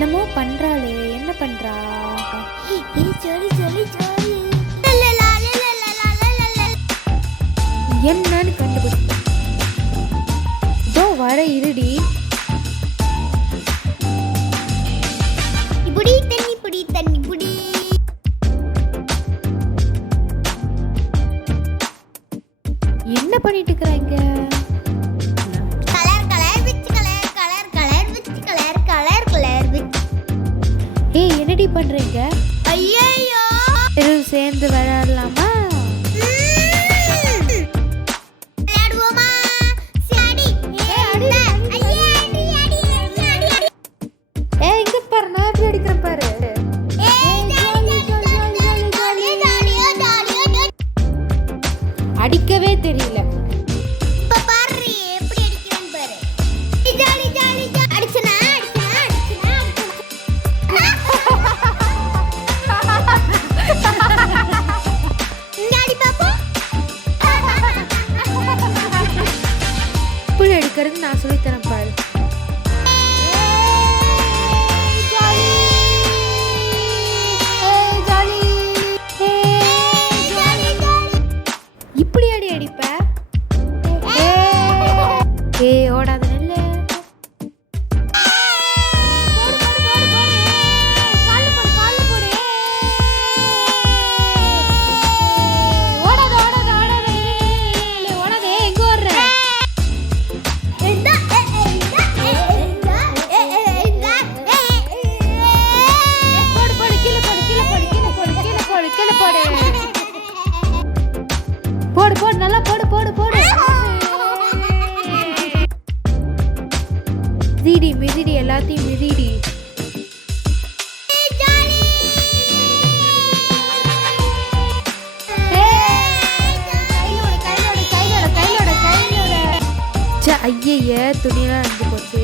என்னமோ பண்றாளே, என்ன பண்றா? என்னன்னு கண்டுபிடிப்பேன். இதோ வர இருடி. என்ன பண்ணிட்டு இருக்கிறாங்க? ஏய், என்னடி பண்றீங்க? ஐயோ, சேர்ந்து விளையாடலாமா? விளையாடுவோமா? சரி. இங்க பாரு, நான் எப்படி அடிக்கிறேன் பாரு. அடிக்கவே தெரியல. இப்ப பாரு எப்படி அடிக்கிறேன்னு பாரு. Jolly jolly jolly. அடிச்சனா இங்க அடி பாப்போம். எப்படி அடிக்கிறது நான் சொல்லி தரேன் பாரு. இப்படி அடி அடிப்ப. ஏய், ஓடாத நெல்லு. போடு, நல்லா போடு. மிதிடி எல்லாத்தையும் மிதிடி. ஐய, துணியெல்லாம் அஞ்சு போச்சு.